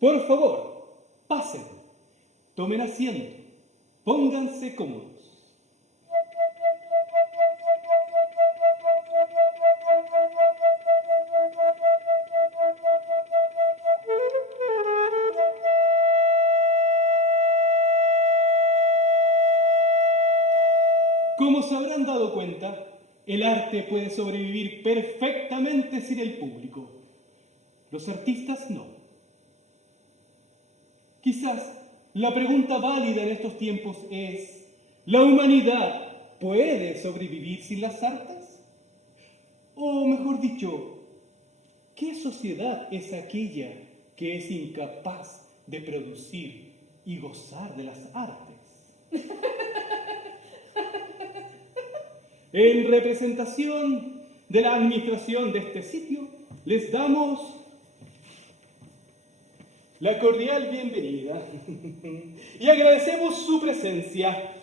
Por favor, pasen, tomen asiento, pónganse cómodos. Como se habrán dado cuenta, el arte puede sobrevivir perfectamente sin el público. Los artistas no. Quizás la pregunta válida en estos tiempos es, ¿la humanidad puede sobrevivir sin las artes? O mejor dicho, ¿qué sociedad es aquella que es incapaz de producir y gozar de las artes? En representación de la administración de este sitio, les damos la cordial bienvenida y agradecemos su presencia.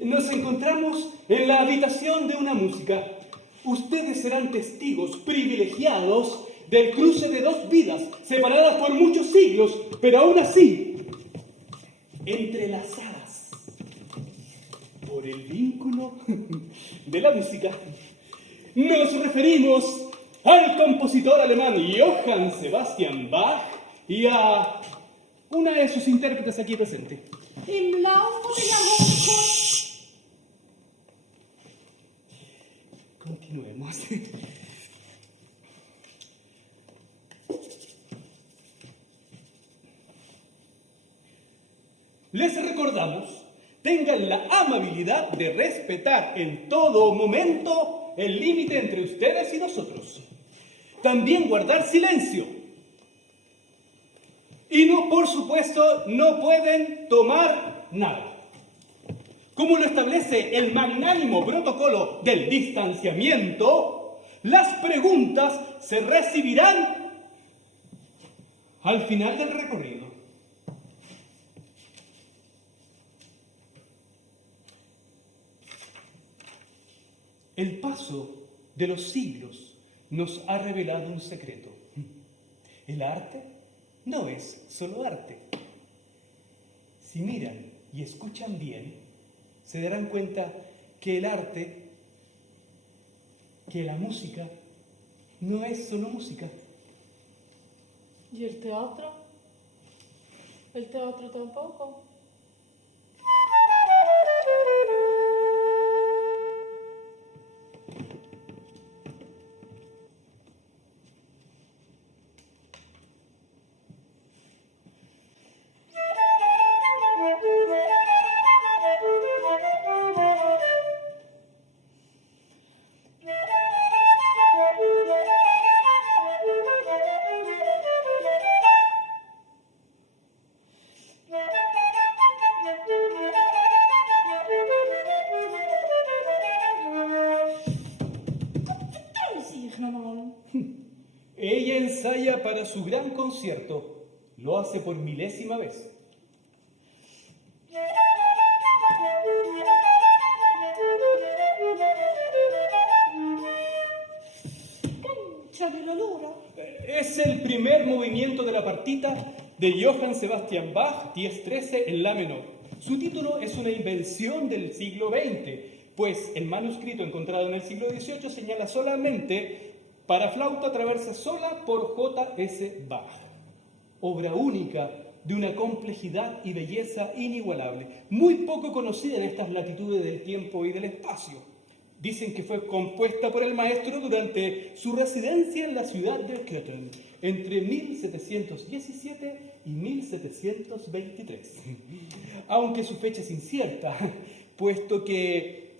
Nos encontramos en la habitación de una música. Ustedes serán testigos privilegiados del cruce de dos vidas, separadas por muchos siglos, pero aún así, entrelazadas por el vínculo de la música. Nos referimos al compositor alemán Johann Sebastian Bach y a una de sus intérpretes aquí presente. Im Laufe der Jahrhunderte. Continuemos. Les recordamos, tengan la amabilidad de respetar en todo momento el límite entre ustedes y nosotros. También guardar silencio. Y no, por supuesto, no pueden tomar nada. Como lo establece el magnánimo protocolo del distanciamiento, las preguntas se recibirán al final del recorrido. El paso de los siglos nos ha revelado un secreto. El arte no es solo arte. Si miran y escuchan bien, se darán cuenta que el arte, que la música, no es solo música. ¿Y el teatro? El teatro tampoco. Ella ensaya para su gran concierto. Lo hace por milésima vez. Es el primer movimiento de la partita de Johann Sebastian Bach, 10-13 en la menor. Su título es una invención del siglo XX, pues el manuscrito encontrado en el siglo XVIII señala solamente para flauta traversa sola por J.S. Bach. Obra única de una complejidad y belleza inigualable, muy poco conocida en estas latitudes del tiempo y del espacio. Dicen que fue compuesta por el maestro durante su residencia en la ciudad de Köthen entre 1717 y 1723, aunque su fecha es incierta, puesto que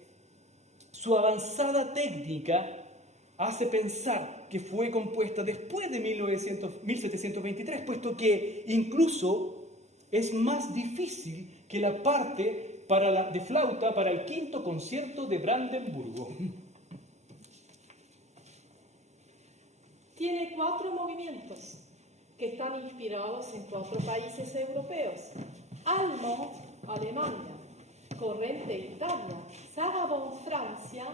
su avanzada técnica hace pensar que fue compuesta después de 1723, puesto que incluso es más difícil que la parte de flauta para el quinto concierto de Brandenburgo. Tiene 4 movimientos que están inspirados en 4 países europeos: Allemande, Alemania; Corrente, Italia; Sarabande, Francia;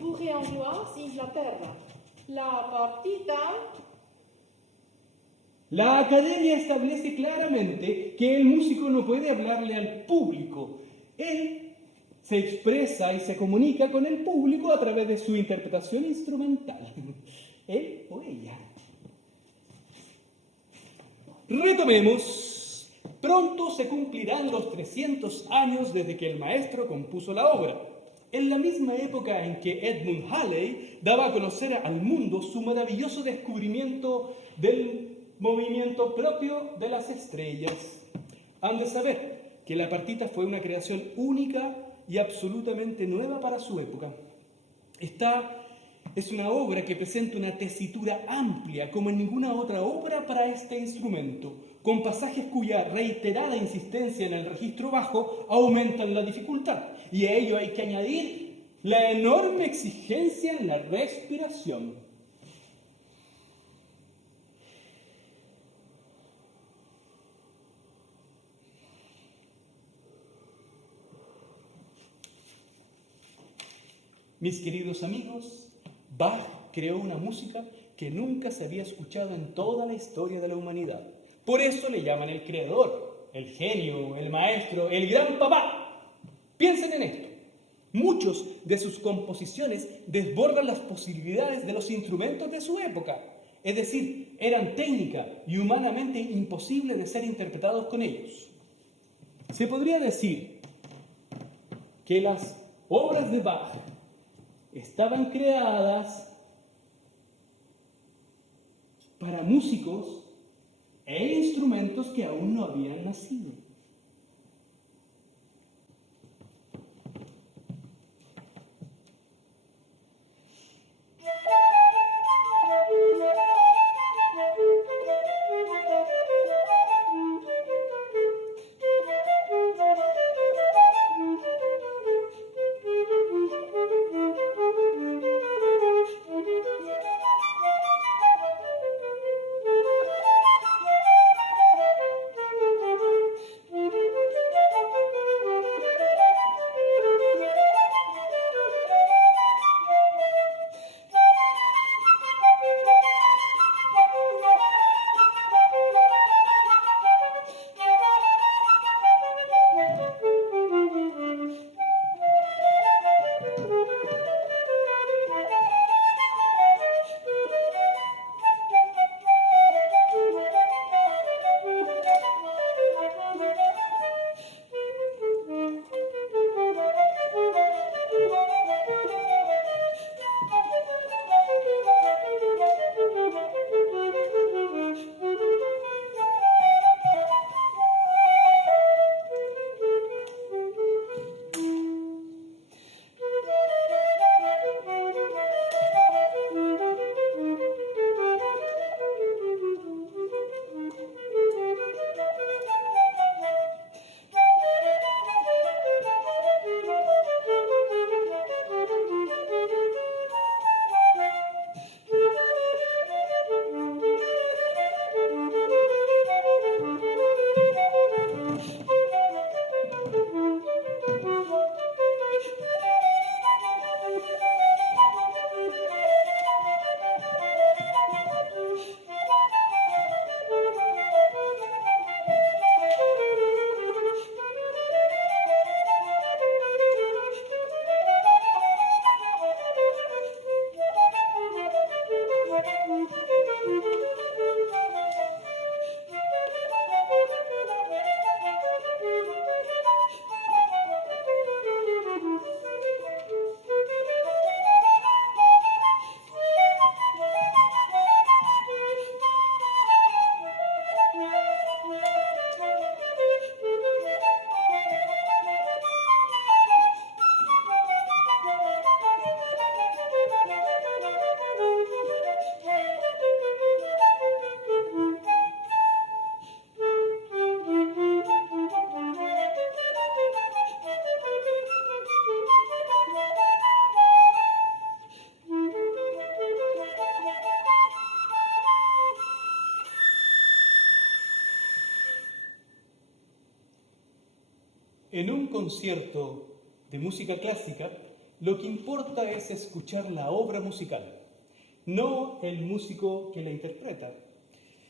Bourgeois, Inglaterra. La partita... La academia establece claramente que el músico no puede hablarle al público. Él se expresa y se comunica con el público a través de su interpretación instrumental. Él o ella. Retomemos. Pronto se cumplirán los 300 años desde que el maestro compuso la obra. En la misma época en que Edmund Halley daba a conocer al mundo su maravilloso descubrimiento del movimiento propio de las estrellas. Han de saber que la partita fue una creación única y absolutamente nueva para su época. Esta es una obra que presenta una tesitura amplia como en ninguna otra obra para este instrumento, con pasajes cuya reiterada insistencia en el registro bajo aumentan la dificultad, y a ello hay que añadir la enorme exigencia en la respiración. Mis queridos amigos, Bach creó una música que nunca se había escuchado en toda la historia de la humanidad. Por eso le llaman el creador, el genio, el maestro, el gran papá. Piensen en esto. Muchos de sus composiciones desbordan las posibilidades de los instrumentos de su época. Es decir, eran técnica y humanamente imposibles de ser interpretados con ellos. Se podría decir que las obras de Bach estaban creadas para músicos e instrumentos que aún no habían nacido. En un concierto de música clásica, lo que importa es escuchar la obra musical, no el músico que la interpreta.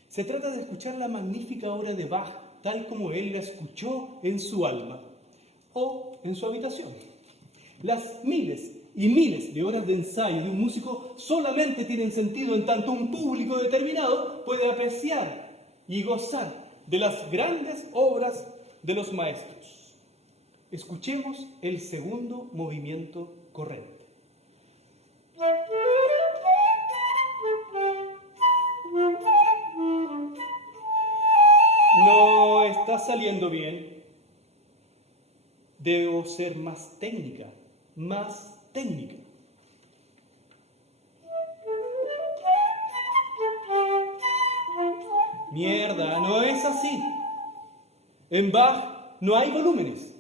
Se trata de escuchar la magnífica obra de Bach, tal como él la escuchó en su alma o en su habitación. Las miles y miles de horas de ensayo de un músico solamente tienen sentido en tanto un público determinado puede apreciar y gozar de las grandes obras de los maestros. Escuchemos el segundo movimiento corrente. No está saliendo bien. Debo ser más técnica, más técnica. Mierda, no es así. En Bach no hay volúmenes.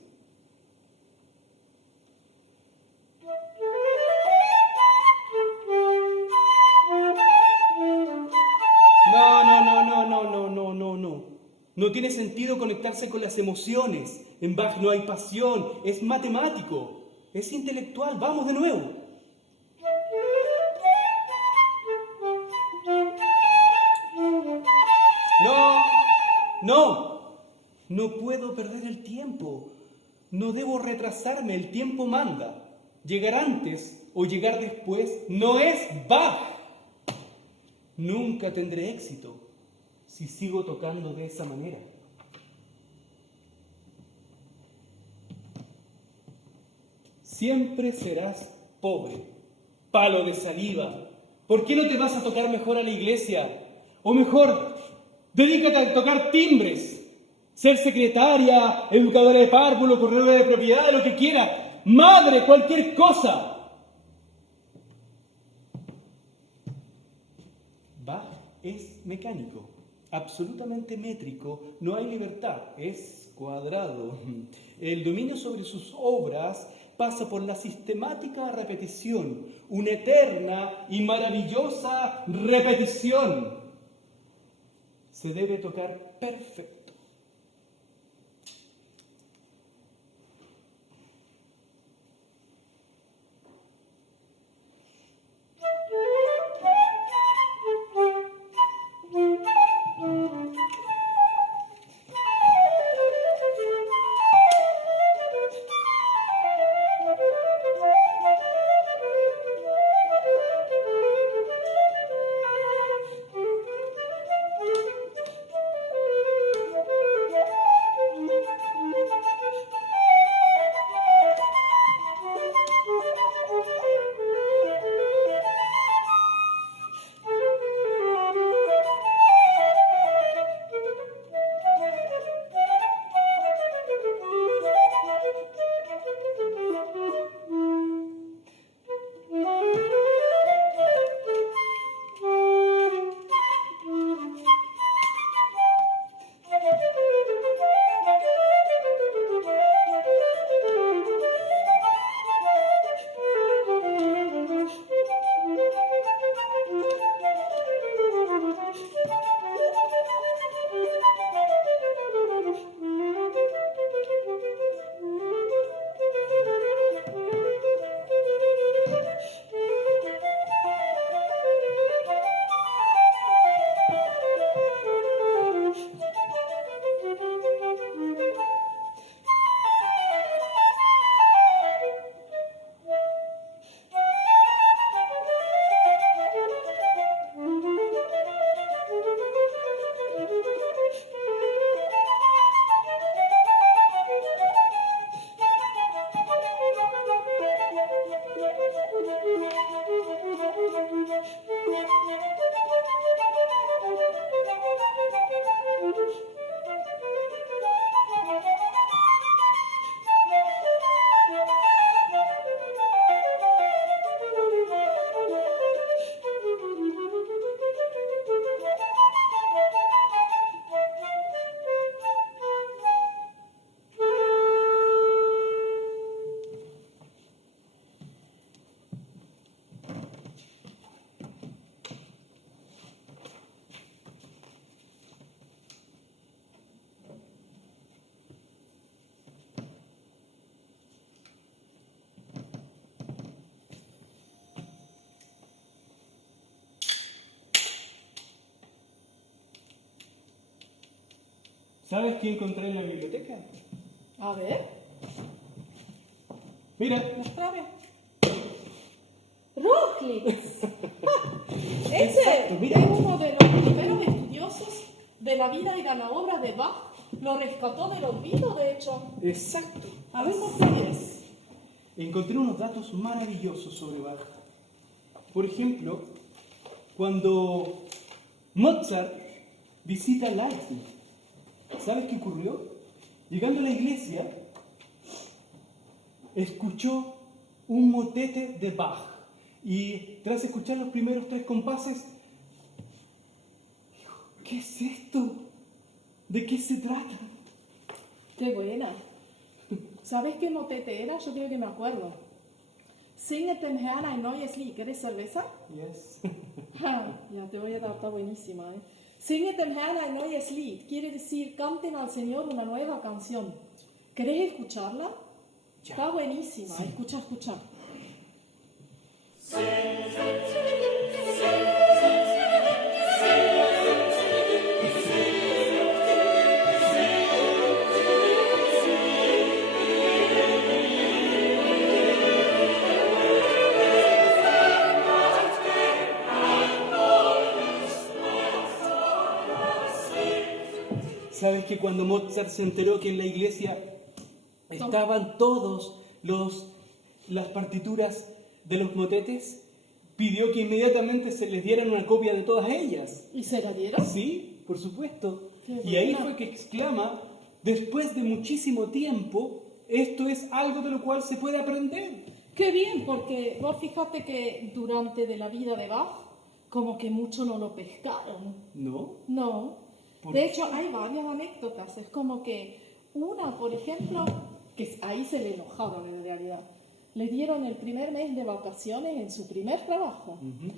No tiene sentido conectarse con las emociones. En Bach no hay pasión, es matemático, es intelectual. Vamos de nuevo. No puedo perder el tiempo. No debo retrasarme, el tiempo manda. Llegar antes o llegar después no es Bach. Nunca tendré éxito si sigo tocando de esa manera. Siempre serás pobre, palo de saliva. ¿Por qué no te vas a tocar mejor a la iglesia? O mejor, dedícate a tocar timbres. Ser secretaria, educadora de párvulo, corredora de propiedad, lo que quiera. Madre, cualquier cosa. Bach es mecánico, absolutamente métrico, no hay libertad, es cuadrado. El dominio sobre sus obras pasa por la sistemática repetición, una eterna y maravillosa repetición. Se debe tocar perfecto. ¿Sabes qué encontré en la biblioteca? A ver, Mira, mostrame. Rochlitz. Ese Exacto, es mira. uno de los primeros estudiosos de la vida y de la obra de Bach. Lo rescató del olvido, de hecho. exacto. A ver, mostrame. Encontré unos datos maravillosos sobre Bach. Por ejemplo, cuando Mozart visita Leipzig, ¿sabes qué ocurrió? Llegando a la iglesia, escuchó un motete de Bach y tras escuchar los primeros 3 compases, dijo, ¿qué es esto? ¿De qué se trata? Qué buena. ¿Sabes qué motete era? Yo creo que me acuerdo. Singet dem Herrn ein neues Lied. ¿Querés cerveza? Yes. Ja, ya te voy a dar, está buenísima. Singet dem Herrn ein neues Lied. Quiere decir, canten al Señor una nueva canción. ¿Querés escucharla? Ya. Está buenísima. Sí. Escucha, escucha. ¿Sabes que cuando Mozart se enteró que en la iglesia estaban todos las partituras de los motetes, pidió que inmediatamente se les dieran una copia de todas ellas? ¿Y se la dieron? Sí, por supuesto. Qué Y ahí buena. fue que exclama, después de muchísimo tiempo, esto es algo de lo cual se puede aprender. Qué bien, porque vos fíjate que durante de la vida de Bach, como que mucho no lo pescaron. ¿No? No. ¿Por De qué? hecho, hay varias anécdotas. Es como que una, por ejemplo, que ahí se le enojaron en realidad. Le dieron el primer mes de vacaciones en su primer trabajo. Ujú.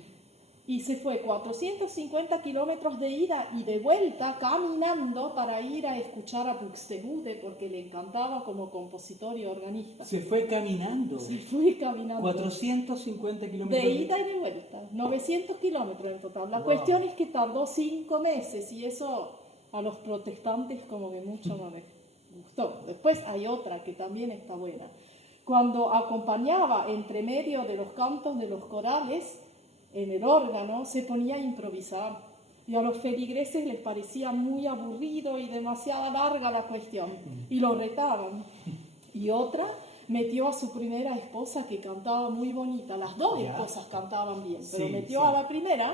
Y se fue 450 kilómetros de ida y de vuelta caminando para ir a escuchar a Buxtehude porque le encantaba como compositor y organista. Se fue caminando. Se fue caminando. 450 kilómetros. De ida y de vuelta, 900 kilómetros en total. La Wow. cuestión es que tardó 5 meses y eso a los protestantes como que mucho no les gustó. Después hay otra que también está buena. Cuando acompañaba entre medio de los cantos de los corales, en el órgano, se ponía a improvisar. Y a los feligreses les parecía muy aburrido y demasiado larga la cuestión. Y lo retaban. Y otra metió a su primera esposa que cantaba muy bonita. Las dos Ya. esposas cantaban bien, pero Sí, metió sí. a la primera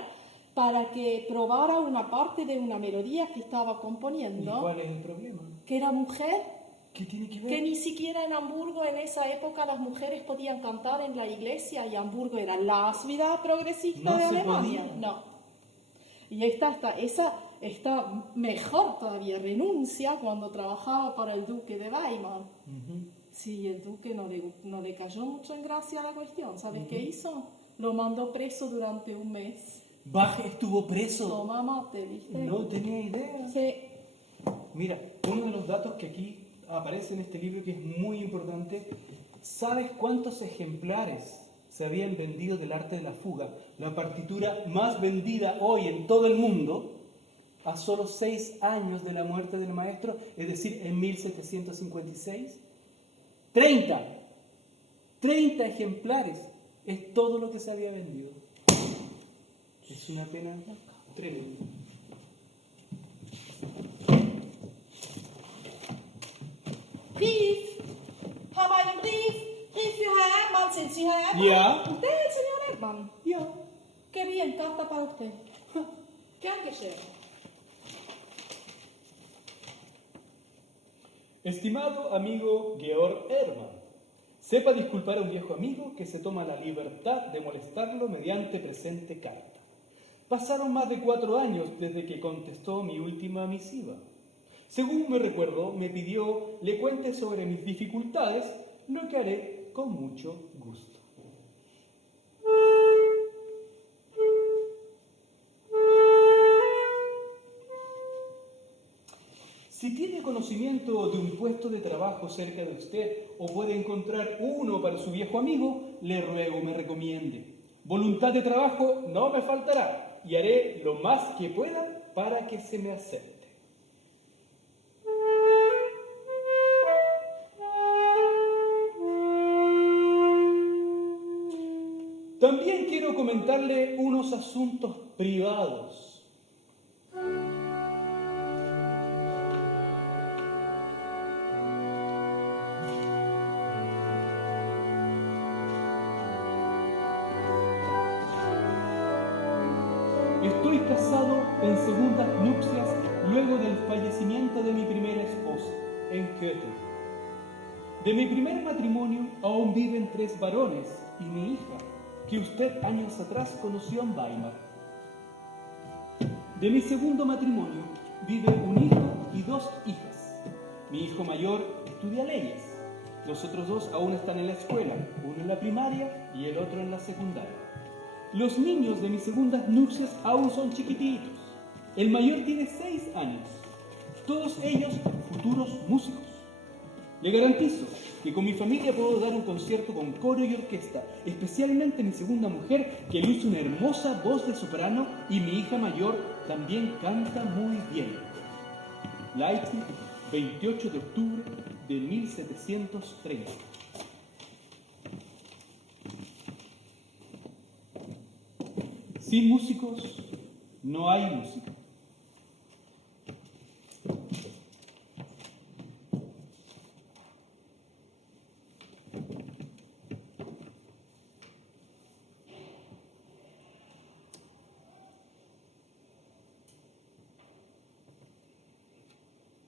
para que probara una parte de una melodía que estaba ¿Y componiendo, cuál es el problema? que era mujer, ¿Qué tiene que ver? que ni siquiera en Hamburgo en esa época las mujeres podían cantar en la iglesia y Hamburgo era la ciudad progresista No de se Alemania. podía. No. Y esa está mejor todavía, renuncia cuando trabajaba para el duque de Weimar. Ujú. Sí, el duque no le cayó mucho en gracia la cuestión. ¿Sabes qué hizo? Lo mandó preso durante un mes. Bach estuvo preso. Toma mate, ¿viste? No tenía idea. Sí. Mira, uno de los datos que aquí aparece en este libro que es muy importante, ¿sabes cuántos ejemplares se habían vendido del arte de la fuga? La partitura más vendida hoy en todo el mundo, a solo 6 años de la muerte del maestro, es decir, en 1756. 30 ejemplares es todo lo que se había vendido. Es una pena tremenda. Brief. Habe einen Brief. Brief für Herr Erdmann. Sind Sie Herr Erdmann? Ja. Usted es el señor Erdmann. Ya. Qué bien, carta para usted. Gern geschehen. Estimado amigo Georg Hermann, sepa disculpar a un viejo amigo que se toma la libertad de molestarlo mediante presente carta. Pasaron más de 4 años desde que contestó mi última misiva. Según me recuerdo, me pidió le cuente sobre mis dificultades, lo que haré con mucho gusto. Si tiene conocimiento de un puesto de trabajo cerca de usted o puede encontrar uno para su viejo amigo, le ruego me recomiende. Voluntad de trabajo no me faltará y haré lo más que pueda para que se me acepte. También quiero comentarle unos asuntos privados. Estoy casado en segundas nupcias luego del fallecimiento de mi primera esposa, en Goethe. De mi primer matrimonio aún viven 3 varones y mi hija, que usted años atrás conoció en Weimar. De mi segundo matrimonio vive un hijo y 2 hijas. Mi hijo mayor estudia leyes. Los otros 2 aún están en la escuela, uno en la primaria y el otro en la secundaria. Los niños de mis segundas nupcias aún son chiquititos. El mayor tiene 6 años. Todos ellos futuros músicos. Le garantizo que con mi familia puedo dar un concierto con coro y orquesta, especialmente mi segunda mujer, que luce una hermosa voz de soprano, y mi hija mayor también canta muy bien. Leipzig, 28 de octubre de 1730. Sin músicos no hay música.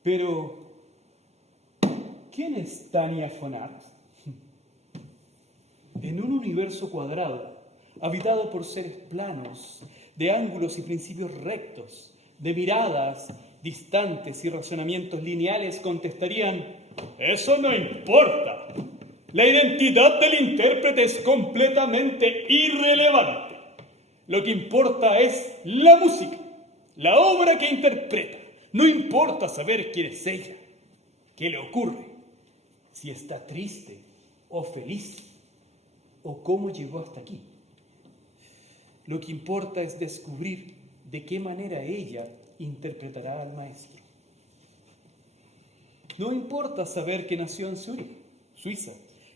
Pero, ¿quién es Tania von Arx? En un universo cuadrado, habitado por seres planos, de ángulos y principios rectos, de miradas distantes y razonamientos lineales, contestarían: eso no importa. La identidad del intérprete es completamente irrelevante. Lo que importa es la música, la obra que interpreta. No importa saber quién es ella, qué le ocurre, si está triste o feliz, o cómo llegó hasta aquí. Lo que importa es descubrir de qué manera ella interpretará al maestro. No importa saber que nació en Zúrich, Suiza,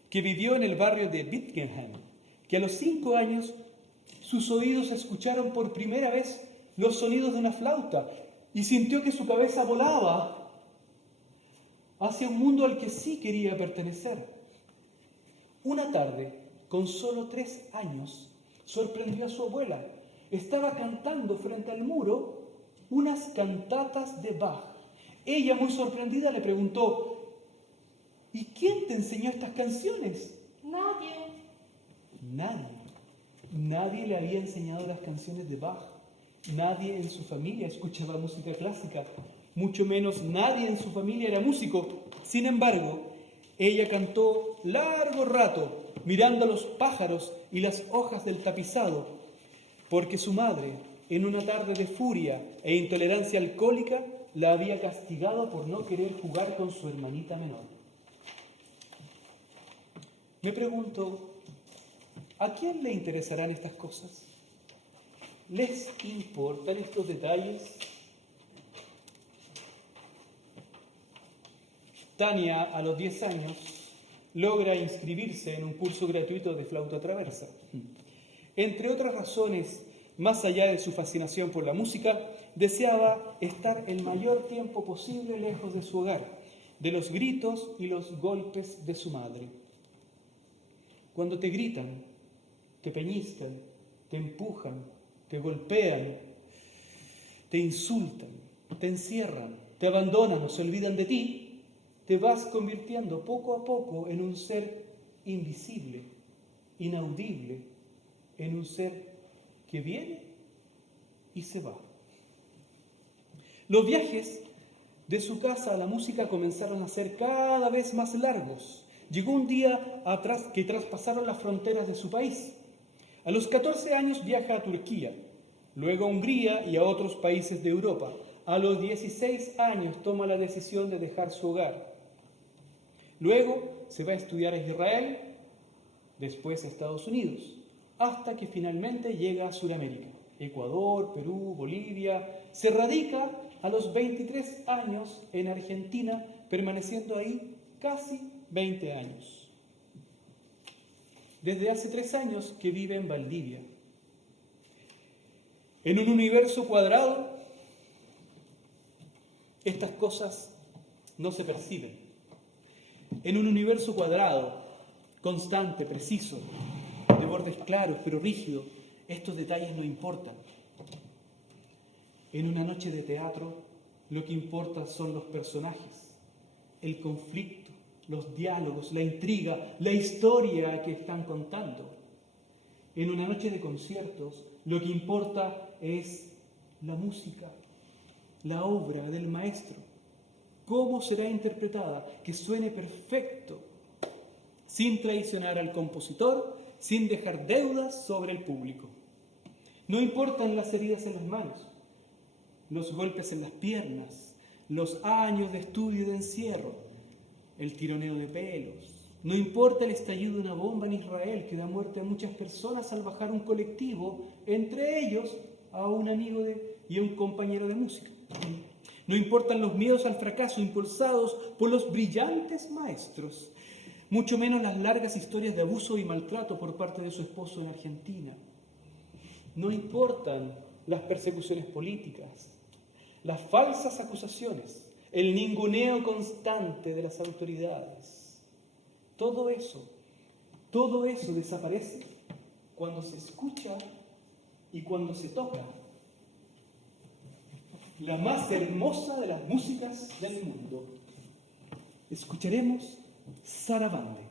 que vivió en el barrio de Wittenheim, que a los 5 años sus oídos escucharon por primera vez los sonidos de una flauta y sintió que su cabeza volaba hacia un mundo al que sí quería pertenecer. Una tarde, con solo 3 años, sorprendió a su abuela. Estaba cantando frente al muro unas cantatas de Bach. Ella, muy sorprendida, le preguntó: ¿y quién te enseñó estas canciones? Nadie. Nadie le había enseñado las canciones de Bach. Nadie en su familia escuchaba música clásica, mucho menos nadie en su familia era músico. Sin embargo, ella cantó largo rato, mirando a los pájaros y las hojas del tapizado, porque su madre, en una tarde de furia e intolerancia alcohólica, la había castigado por no querer jugar con su hermanita menor. Me pregunto, ¿a quién le interesarán estas cosas? ¿Les importan estos detalles? Tania, a los 10 años, logra inscribirse en un curso gratuito de flauta traversa. Entre otras razones, más allá de su fascinación por la música, deseaba estar el mayor tiempo posible lejos de su hogar, de los gritos y los golpes de su madre. Cuando te gritan, te peñiscan, te empujan, te golpean, te insultan, te encierran, te abandonan o se olvidan de ti, te vas convirtiendo poco a poco en un ser invisible, inaudible, en un ser que viene y se va. Los viajes de su casa a la música comenzaron a ser cada vez más largos. Llegó un día que traspasaron las fronteras de su país. A los 14 años viaja a Turquía, luego a Hungría y a otros países de Europa. A los 16 años toma la decisión de dejar su hogar. Luego se va a estudiar a Israel, después a Estados Unidos, hasta que finalmente llega a Sudamérica, Ecuador, Perú, Bolivia. Se radica a los 23 años en Argentina, permaneciendo ahí casi 20 años. desde hace 3 años que vive en Valdivia. En un universo cuadrado, estas cosas no se perciben. En un universo cuadrado, constante, preciso, de bordes claros pero rígidos, estos detalles no importan. En una noche de teatro, lo que importa son los personajes, el conflicto, los diálogos, la intriga, la historia que están contando. En una noche de conciertos, lo que importa es la música, la obra del maestro. ¿Cómo será interpretada? Que suene perfecto, sin traicionar al compositor, sin dejar deudas sobre el público. No importan las heridas en las manos, los golpes en las piernas, los años de estudio y de encierro, el tironeo de pelos. No importa el estallido de una bomba en Israel que da muerte a muchas personas al bajar un colectivo, entre ellos a un amigo y a un compañero de música. No importan los miedos al fracaso impulsados por los brillantes maestros, mucho menos las largas historias de abuso y maltrato por parte de su esposo en Argentina. No importan las persecuciones políticas, las falsas acusaciones, el ninguneo constante de las autoridades. Todo eso desaparece cuando se escucha y cuando se toca la más hermosa de las músicas del mundo. Escucharemos Sarabande.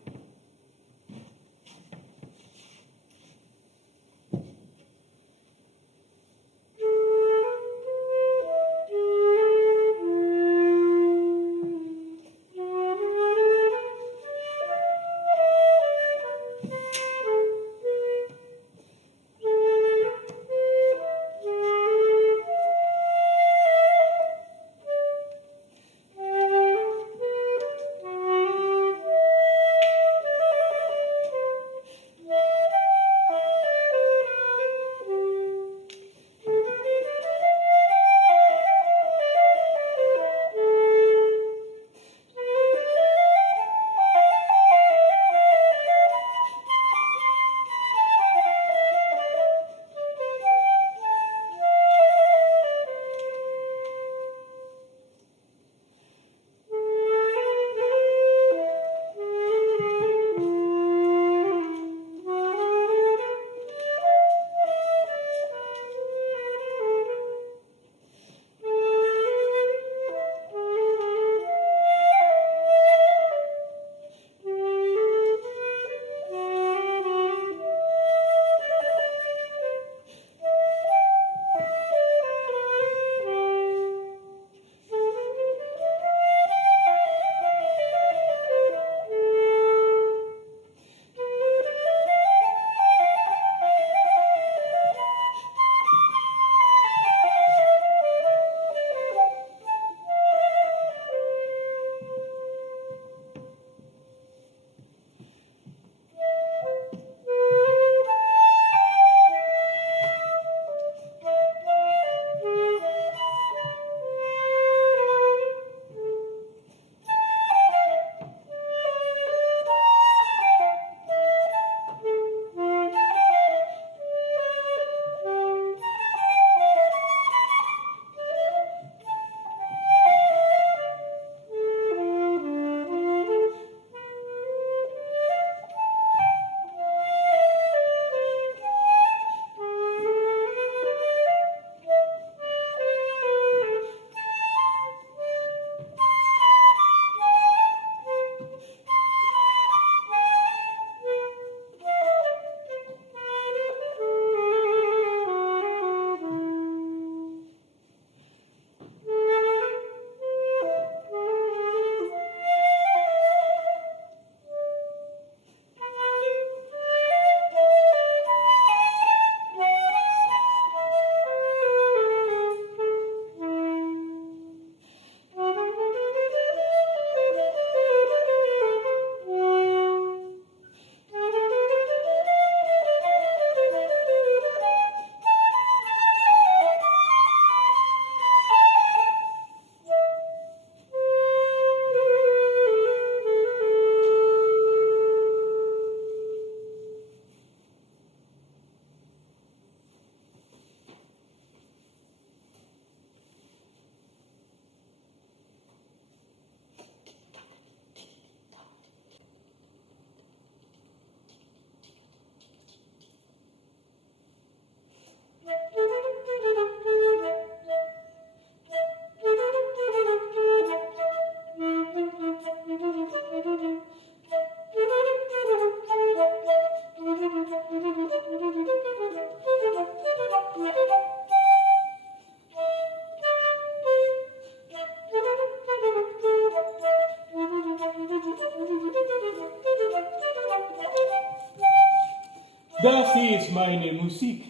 Das ist meine Musik.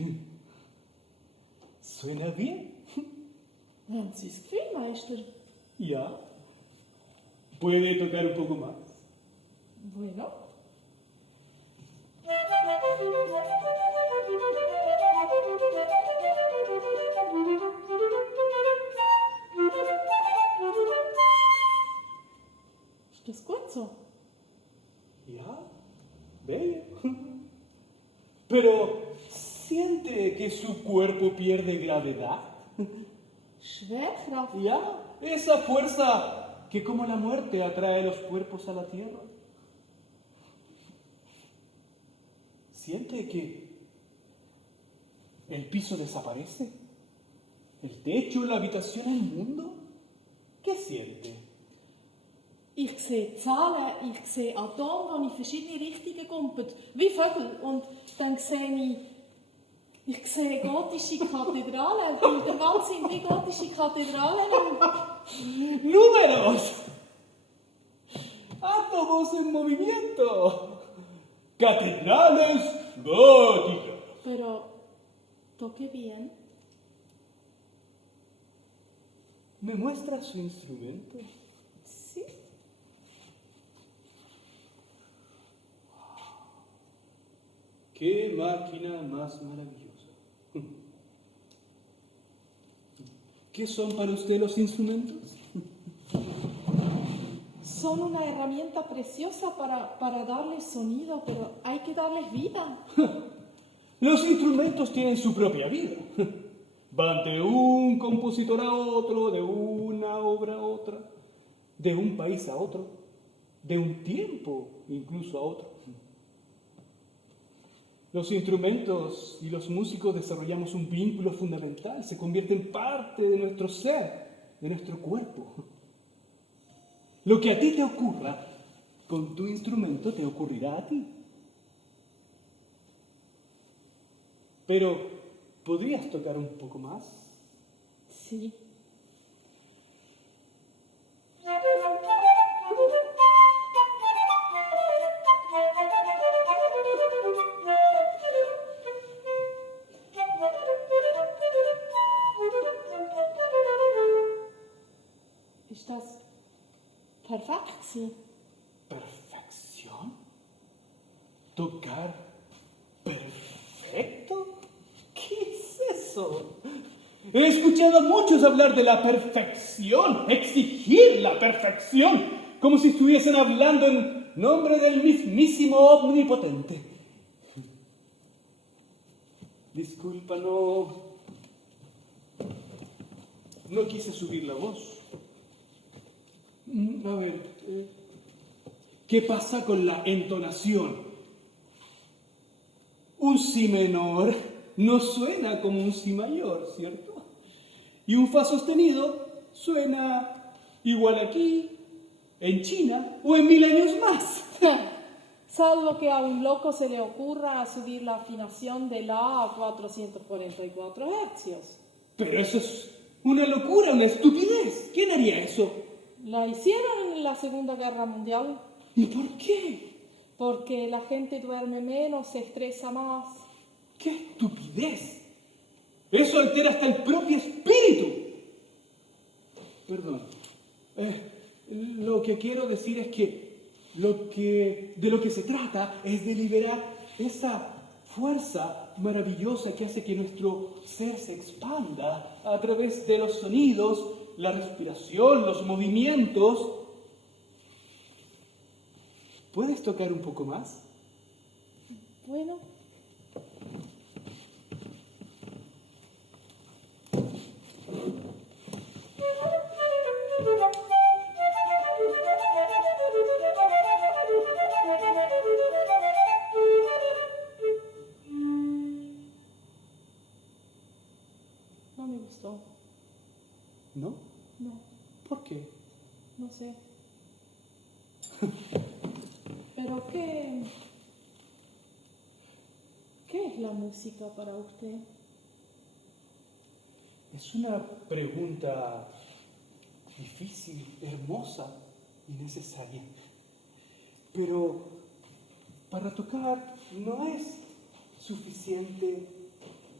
¿Suena bien? Haben Sie das Gefühl, Meister? Ya. ¿Puede tocar un poco más? Bueno. ¿Ist das gut so? Ya. Bello. Pero, ¿siente que su cuerpo pierde gravedad? Schwerkraft? Ya. Esa fuerza que como la muerte atrae los cuerpos a la tierra. ¿Siente que el piso desaparece? ¿El techo, la habitación, el mundo? ¿Qué siente? Ich sehe Zahlen, ich sehe Atome, die in verschiedene Richtungen kumpen, wie Vögel. Und dann sehe ich sehe gotische Kathedralen, der Wahnsinn, wie gotische Kathedralen. ¡Números! ¡Átomos en movimiento! ¡Catedrales góticas! Pero, toque bien. ¿Me muestra su instrumento? Sí. ¡Qué máquina más maravillosa! ¿Qué son para usted los instrumentos? Son una herramienta preciosa para darles sonido, pero hay que darles vida. Los instrumentos tienen su propia vida. Van de un compositor a otro, de una obra a otra, de un país a otro, de un tiempo incluso a otro. Los instrumentos y los músicos desarrollamos un vínculo fundamental, se convierten parte de nuestro ser, de nuestro cuerpo. Lo que a ti te ocurra con tu instrumento te ocurrirá a ti. Pero, ¿podrías tocar un poco más? Sí. Ist das perfekt gewesen? ¿Perfección? ¿Tocar perfecto? ¿Qué es eso? He escuchado a muchos hablar de la perfección, exigir la perfección, como si estuviesen hablando en nombre del mismísimo omnipotente. Disculpa, no quise subir la voz. A ver, ¿qué pasa con la entonación? Un si menor no suena como un si mayor, ¿cierto? Y un fa sostenido suena igual aquí, en China o en 1000 años más. Salvo que a un loco se le ocurra subir la afinación de la a 444 hercios. Pero eso es una locura, una estupidez. ¿Quién haría eso? La hicieron en la Segunda Guerra Mundial ¿Y por qué? porque la gente duerme menos, se estresa más. ¡Qué estupidez! Eso altera hasta el propio espíritu. Perdón. Lo que quiero decir es que de lo que se trata es de liberar esa fuerza maravillosa que hace que nuestro ser se expanda a través de los sonidos, la respiración, los movimientos. ¿Puedes tocar un poco más? Bueno. No me gustó. ¿No? No, ¿Por qué? no sé. Pero ¿qué es la música para usted? Es una pregunta difícil, hermosa y necesaria. Pero para tocar no es suficiente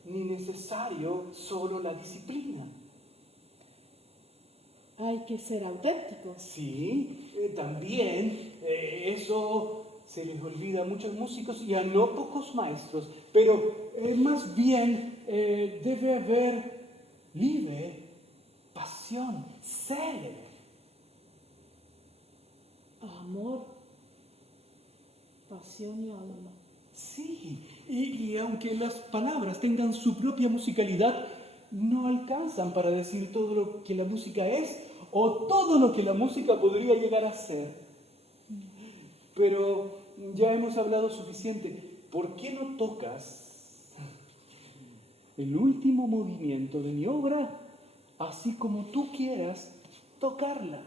ni necesario solo la disciplina. Hay que ser auténticos. Sí, también eso se les olvida a muchos músicos y a no pocos maestros, pero más bien debe haber libre pasión, sed. Amor, pasión y alma. Sí, y aunque las palabras tengan su propia musicalidad, no alcanzan para decir todo lo que la música es o todo lo que la música podría llegar a ser. Pero ya hemos hablado suficiente. ¿Por qué no tocas el último movimiento de mi obra así como tú quieras tocarla?